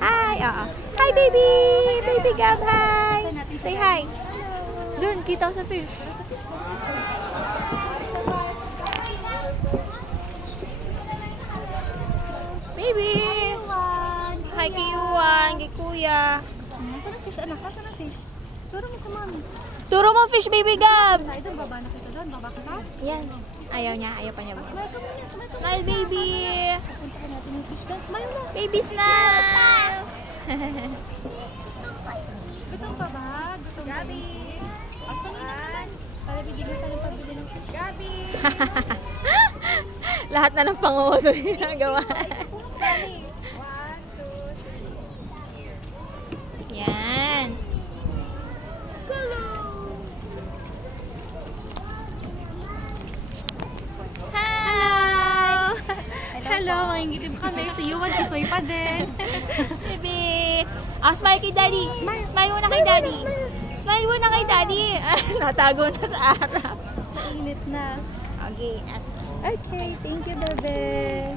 Hi! Hi, baby! Baby Gab, hi! Say hi! Dun, kita ko sa fish. Baby! Hi, kay Yuan, kay Kuya. Nasaan ang fish, anak? Nasaan ang fish? Turo mo sa mami. Turo mo fish, baby Gab! Ay, doon, baba na kita doon. Baba ka na. Yan. Ayaw niya, ayaw pa niya. Smile ka muna, smile. Smile, baby! Punta natin yung fish doon. Smile na. Baby smile! Gutom pa ba? Gutom Gabi! Asan na naman? Para bibigyan ka ng pabili ng fish. Gabi! Lahat na ng pangulo ginagawa. Yan. Hello! Hello, mangingitim kami. Si Yuan, kisoy pa din. Baby! Smile kay daddy. Smile muna kay daddy. Smile muna kay daddy. Natago na sa harap. Mainit na. Okay. Okay, thank you, bebe.